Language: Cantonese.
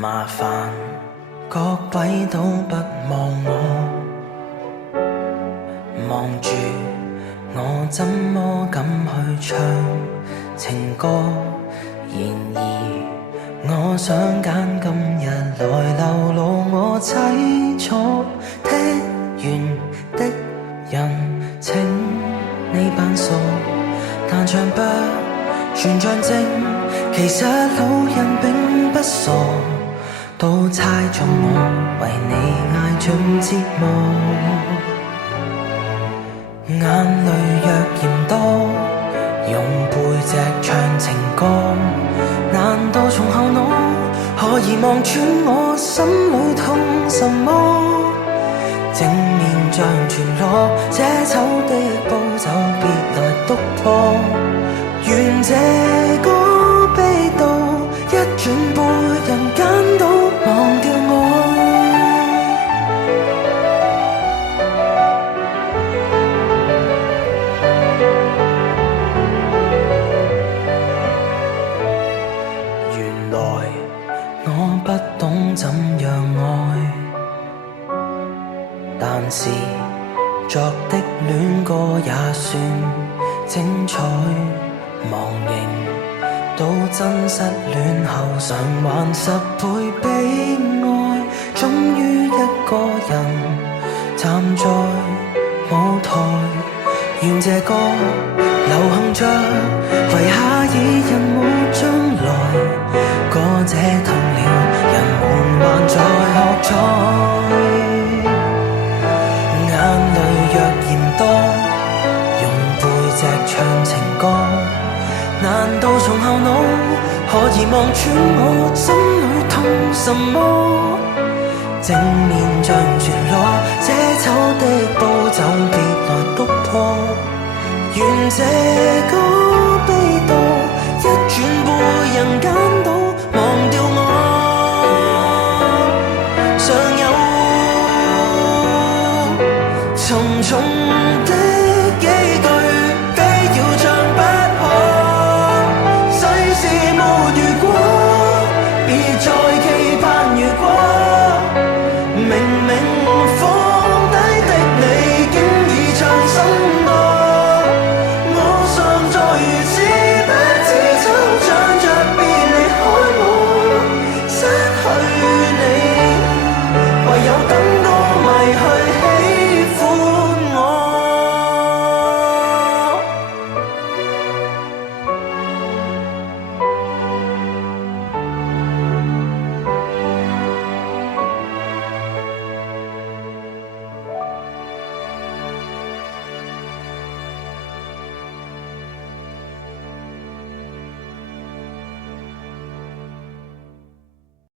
麻煩各位都不望我，望住我怎麼敢去唱情歌？然而我想揀今日來流露我凄楚，聽完的人請你扮傻，但唱不全像正，其實路人並不傻，都猜中我為你捱盡折磨。眼淚若嫌多，用背脊唱情歌，難道從後腦可以望穿我心裏痛什麼？正面像全裸，這醜的步驟別來督破，願這個悲悼一轉背人間都忘掉我。原來我不懂怎樣愛，但是作的戀歌也算精彩。忘形到真失戀後償還10倍悲哀，終於一個人站在舞台，願這歌流行着，遺下已人沒將來，歌這痛了，人們還在喝彩。眼淚若嫌多，用背脊唱情歌，難道從後腦可以望穿我心裏痛什麼？正面像全裸，這醜的步驟別來督破，願這個悲悼一轉背人間